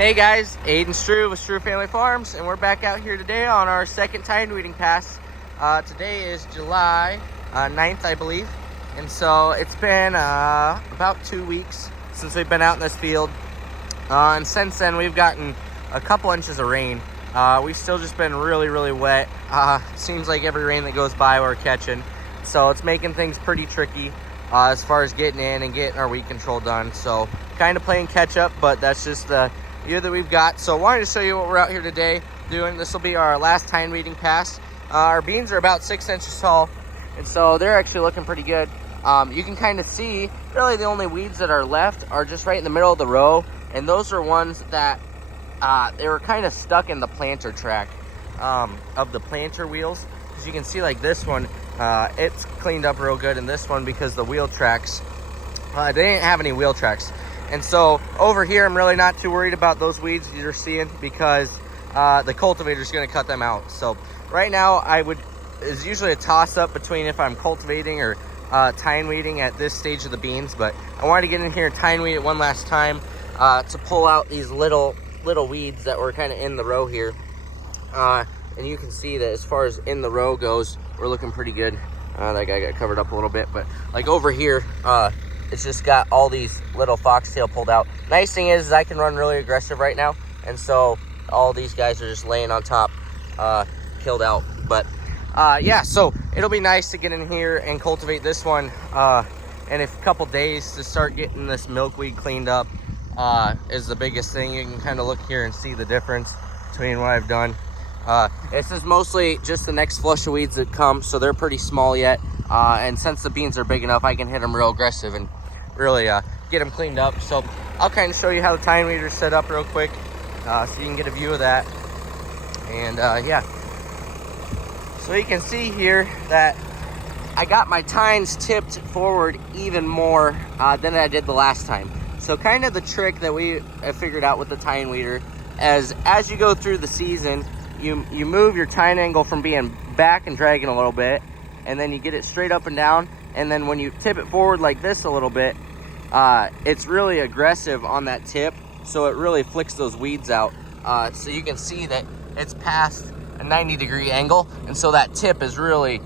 Hey guys, Aiden Strew with Strew Family Farms, and we're back out here today on our second tine weeding pass. Today is July 9th, I believe, and so it's been about 2 weeks since we've been out in this field, and since then we've gotten a couple inches of rain. We've still just been really wet. Seems like every rain that goes by we're catching, so it's making things pretty tricky as far as getting in and getting our weed control done. So kind of playing catch up, but that's just the year that we've got. So I wanted to show you what we're out here today doing. This will be our last tine weeding pass. Our beans are about 6 inches tall, and so they're actually looking pretty good. You can kind of see really the only weeds that are left are just right in the middle of the row, and those are ones that they were kind of stuck in the planter track of the planter wheels. As you can see, like this one, it's cleaned up real good, and this one, because the wheel tracks, they didn't have any wheel tracks. And so over here, I'm really not too worried about those weeds you're seeing, because the cultivator is going to cut them out. So right now, is usually a toss up between if I'm cultivating or tine weeding at this stage of the beans. But I wanted to get in here and tine weed it one last time to pull out these little weeds that were kind of in the row here. And you can see that as far as in the row goes, we're looking pretty good. That guy got covered up a little bit, but like over here, it's just got all these little foxtail pulled out. Nice thing is I can run really aggressive right now, and so all these guys are just laying on top, killed out. But yeah, so it'll be nice to get in here and cultivate this one in a couple days to start getting this milkweed cleaned up. Is the biggest thing. You can kind of look here and see the difference between what I've done. This is mostly just the next flush of weeds that come, so they're pretty small yet. And since the beans are big enough, I can hit them real aggressive and really get them cleaned up. So I'll kind of show you how the tine weeder's set up real quick, so you can get a view of that. And yeah, so you can see here that I got my tines tipped forward even more than I did the last time. So kind of the trick that we have figured out with the tine weeder, as you go through the season, you move your tine angle from being back and dragging a little bit, and then you get it straight up and down. And then when you tip it forward like this a little bit, it's really aggressive on that tip, so it really flicks those weeds out. So you can see that it's past a 90-degree angle, and so that tip is really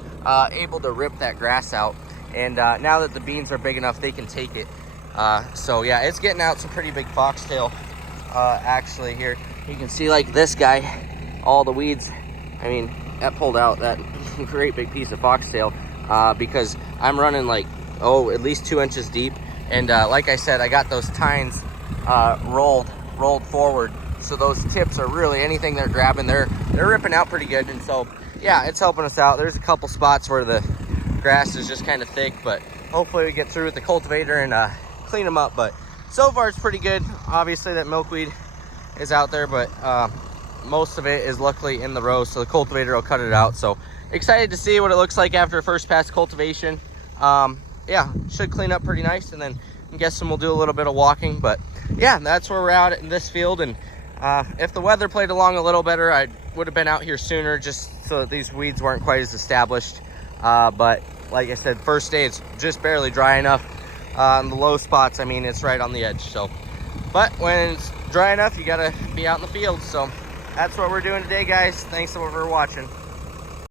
able to rip that grass out. And now that the beans are big enough, they can take it. So yeah, it's getting out some pretty big foxtail actually here. You can see like this guy, all the weeds, I mean, that pulled out that great big piece of foxtail because I'm running like, at least 2 inches deep. And like I said, I got those tines rolled forward. So those tips are really, anything they're grabbing, they're ripping out pretty good. And so, yeah, it's helping us out. There's a couple spots where the grass is just kind of thick, but hopefully we get through with the cultivator and clean them up. But so far it's pretty good. Obviously that milkweed is out there, but most of it is luckily in the row, so the cultivator will cut it out. So excited to see what it looks like after first pass cultivation. Yeah, should clean up pretty nice, and then I'm guessing we'll do a little bit of walking. But yeah, that's where we're at in this field. And if the weather played along a little better, I would have been out here sooner, just so that these weeds weren't quite as established. But like I said, first day it's just barely dry enough. On the low spots, I mean, it's right on the edge. So, but when it's dry enough, you gotta be out in the field. So that's what we're doing today, guys. Thanks for watching.